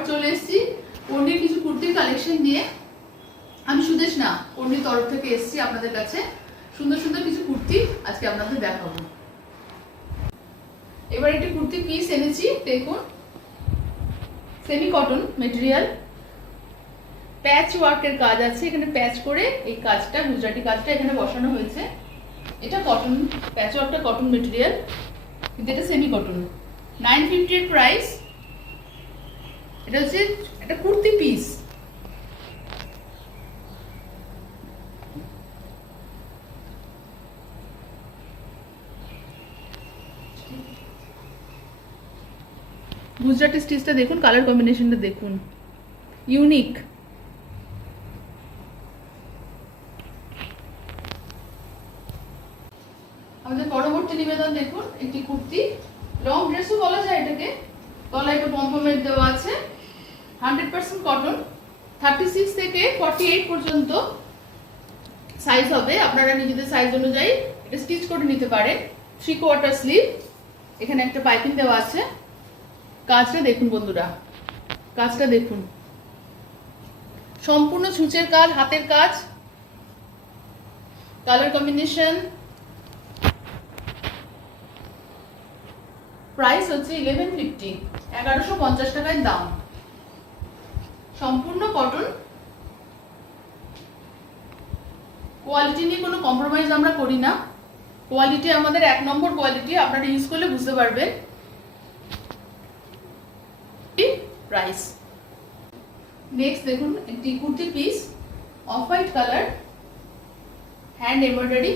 আবার চলে এসেছি পর্ণির কিছু কুর্তির কালেকশন নিয়ে। আমি সুদেশ না, পর্ণির তরফ থেকে এসেছি আপনাদের কাছে সুন্দর সুন্দর কিছু কুর্তি আজকে আপনাদের দেখাবো। এবার একটি কুর্তি পিস এনেছি, দেখুন সেমি কটন মেটেরিয়াল, প্যাচ ওয়ার্কের কাজ আছে এখানে, প্যাচ করে এই কাজটা গুজরাটি কাজটা এখানে বসানো হয়েছে। এটা কটন, প্যাচ ওয়ার্কটা কটন মেটেরিয়াল, কিন্তু এটা সেমি কটন। 950 এর প্রাইস। এটা হচ্ছে একটা কুর্তি পিস। গুজরাটি স্টিচটা দেখুন, কালার কম্বিনেশনটা দেখুন, ইউনিক। আমাদের পরবর্তী নিবেদন দেখুন, একটি কুর্তি, লং ড্রেসও বলা যায় এটাকে, গলায় একটু পম্পমেট দেওয়া আছে, 100% কটন, 36 থেকে 48 পর্যন্ত সাইজ হবে। আপনারা নিজেদের সাইজ অনুযায়ী এটা স্টিচ করে নিতে পারেন। 3/4 স্লিভ, এখানে একটা পাইপিং দেওয়া আছে। কাজটা দেখুন বন্ধুরা, কাজটা দেখুন, সম্পূর্ণ ছুঁচের কাজ, হাতের কাজ, কালার কম্বিনেশন। প্রাইস হচ্ছে 1150, 1150 টাকায় দাম। সম্পূর্ণ কটন, কোয়ালিটি নিয়ে কোনো কম্প্রোমাইজ আমরা করি না। কোয়ালিটি আমাদের 1 নম্বর কোয়ালিটি, আপনারা ইউজ করলে বুঝতে পারবেন। প্রাইস। নেক্সট দেখুন একটি kurti piece, off white colour, hand embroidery,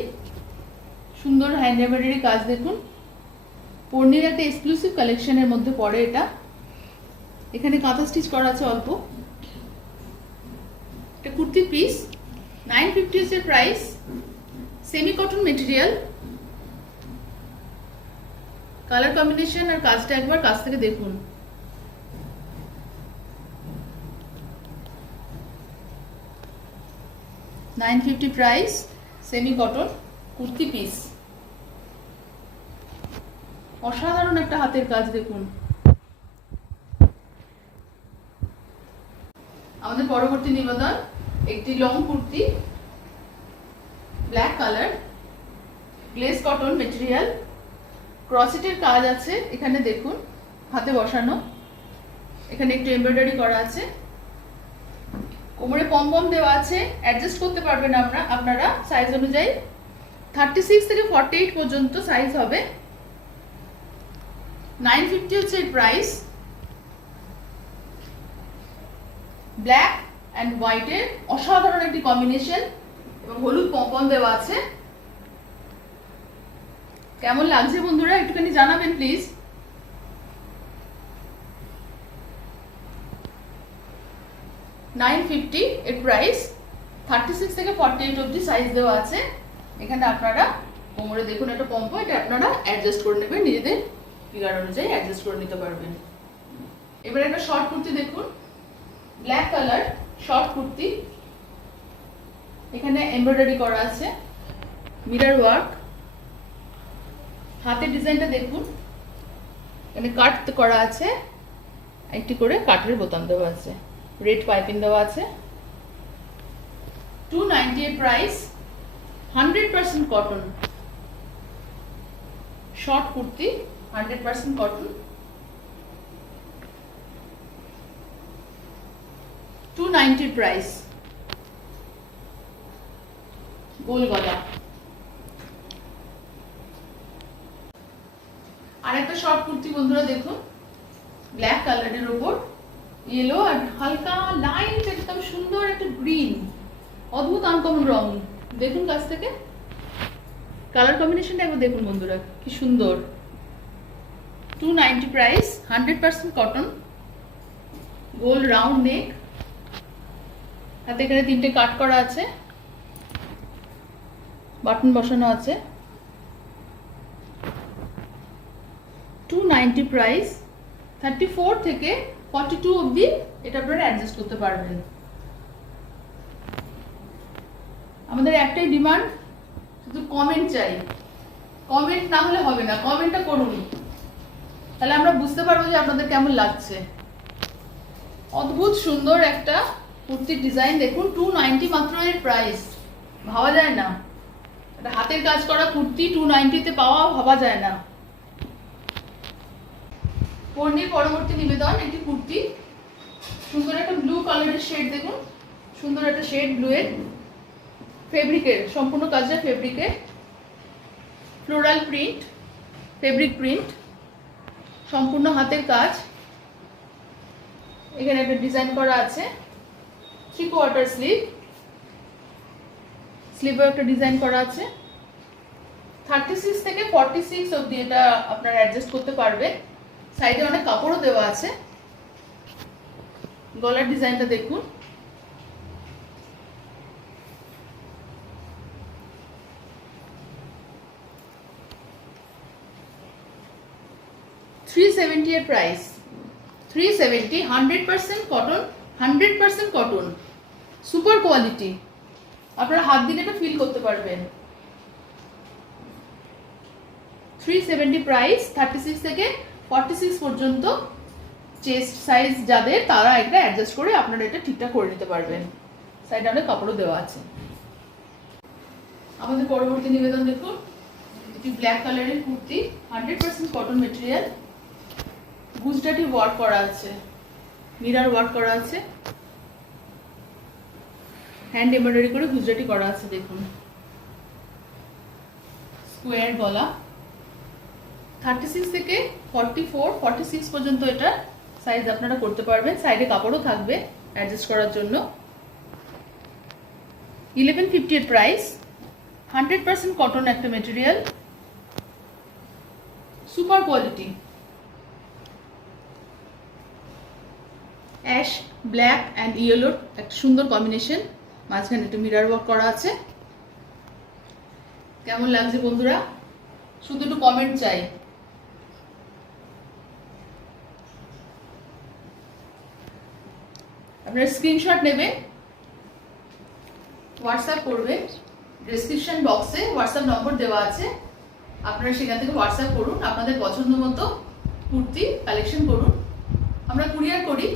সুন্দর হ্যান্ড এমব্রয়ডারি কাজ দেখুন। পর্ণির একটা এক্সক্লুসিভ কালেকশনের মধ্যে পড়ে এটা। এখানে কাঁথা স্টিচ করা আছে অল্প। এটা কুর্তি পিস, 950 এর price, semi cotton material. Colour combination আর কাজটা একবার কাছ থেকে দেখুন। $950 price, semi cotton kurti piece. অসাধারণ একটা হাতের কাজ দেখুন। আমাদের পরবর্তী নিবেদন একটি long kurti, black colour, glaze cotton material, ক্রসেটের কাজ আছে এখানে দেখুন, হাতে বসানো। এখানে একটু এমব্রয়ডারি করা আছে, কোমরে পম দেওয়া আছে, অ্যাডজাস্ট করতে পারবেন আপনারা সাইজ অনুযায়ী। 36 থেকে 48 পর্যন্ত সাইজ হবে। 950 হচ্ছে এর প্রাইস। ব্ল্যাক অ্যান্ড হোয়াইটের অসাধারণ একটি কম্বিনেশন এবং হলুদ পম দেওয়া আছে। কেমন লাগছে বন্ধুরা একটুখানি জানাবেন প্লিজ। $950 এর প্রাইস। 36 থেকে 48 অবধি সাইজ দেওয়া আছে। এখানে আপনারা কোমরে দেখুন একটা পম্প, এটা আপনারা অ্যাডজাস্ট করে নেবেন, নিজেদের ফিগার অনুযায়ী অ্যাডজাস্ট করে নিতে পারবেন। এবার একটা শর্ট কুর্তি দেখুন, ব্ল্যাক কালার শর্ট কুর্তি, এখানে এমব্রয়ডারি করা আছে, মিরর ওয়ার্ক, হাতের ডিজাইনটা দেখুন, এখানে কাট করা আছে, একটি করে কাঠের বোতাম দেওয়া আছে, রেড পাইপিং দেওয়া আছে। 290 এর price, 100% cotton short kurti, 100% cotton, 290 price. গোল গলা। আর একটা শর্ট কুর্তি বন্ধুরা দেখুন, ব্ল্যাক কালারের উপর ইয়েলো আর হালকা লাইট একদম সুন্দর একটা গ্রিন, অদ্ভুত আনকমন রং দেখুন কাছ থেকে। কালার কম্বিনেশনটা একবার দেখুন বন্ধুরা, কি সুন্দর। 290 প্রাইস, 100% কটন, গোল রাউন্ড নেক, হাতে এখানে 3টে কাট করা আছে, বাটন বসানো আছে। 290 প্রাইস। 34 থেকে 42 অবধি এটা আপনারা অ্যাডজাস্ট করতে পারবেন। আমাদের একটাই ডিমান্ড, শুধু কমেন্ট চাই। কমেন্ট না হলে হবে না, কমেন্টটা করুন, তাহলে আমরা বুঝতে পারবো যে আপনাদের কেমন লাগছে। অদ্ভুত সুন্দর একটা কুর্তির ডিজাইন দেখুন, 290 মাত্র এর প্রাইস। ভাবা যায় না, এটা হাতের কাজ করা কুর্তি 290 তে পাওয়া ভাবা যায় না। পর্ণীর পরবর্তী নিবেদন একটি কুর্তি, সুন্দর একটা ব্লু কালারের শেড দেখুন, সুন্দর একটা শেড ব্লু এর, ফেব্রিকের সম্পূর্ণ কাজটা ফেব্রিকের, ফ্লোরাল প্রিন্ট, ফেব্রিক প্রিন্ট, সম্পূর্ণ হাতের কাজ। এখানে একটা ডিজাইন করা আছে, 3/4 স্লিভ, স্লিভে একটা ডিজাইন করা আছে। 36 থেকে 46 অবধি এটা আপনারা অ্যাডজাস্ট করতে পারবেন। সাইডে অনেক কাপড়ও দেওয়া আছে। গলার ডিজাইনটা দেখুন, $370 এর price. 370, 100% cotton, 100% cotton, super quality. আপনারা হাত দিলে এটা ফিল করতে পারবেন। 370 প্রাইস, 36 থেকে 46 পর্যন্ত চেস্ট সাইজ যাদের, তারা এটা অ্যাডজাস্ট করে আপনারা এটা ঠিকঠাক করে নিতে পারবেন। সাইডে অনেক কাপড়ও দেওয়া আছে। আমাদের পরবর্তী নিবেদন দেখুন, এটি ব্ল্যাক কালারের kurti, 100% cotton material, Gujarati work করা আছে, মিরর ওয়ার্ক করা আছে, হ্যান্ড এমব্রয়ডারি করে গুজরাটি করা আছে দেখুন। স্কোয়ার গলা, 36 থেকে 44, 46 পর্যন্ত এটা সাইজ আপনারা করতে পারবেন। সাইডে কাপড়ও থাকবে অ্যাডজাস্ট করার জন্য। 1150 এর প্রাইস, 100% কটন একটা material, super quality. Ash, black and ইয়েলোর একটা সুন্দর কম্বিনেশন, মাঝখানে একটু মিরর ওয়ার্ক করা আছে। কেমন লাগছে বন্ধুরা? শুধু একটু কমেন্ট চাই। আপনারা স্ক্রিনশট নেবেন, হোয়াটসঅ্যাপ করবেন। ডেসক্রিপশন বক্সে হোয়াটসঅ্যাপ নম্বর দেওয়া আছে, আপনারা সেখান থেকে হোয়াটসঅ্যাপ করুন। আপনাদের পছন্দ মতো কুর্তি কালেকশন করুন। আমরা কুরিয়ার করি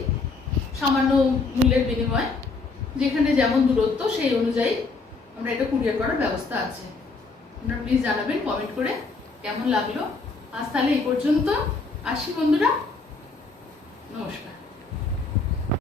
সামান্য মূল্যের বিনিময়ে, যেখানে যেমন দূরত্ব সেই অনুযায়ী আমরা এটা কুরিয়ার করার ব্যবস্থা আছে। আপনারা প্লিজ জানাবেন কমেন্ট করে কেমন লাগলো। আজ তাহলে এই পর্যন্ত, আসি বন্ধুরা, নমস্কার।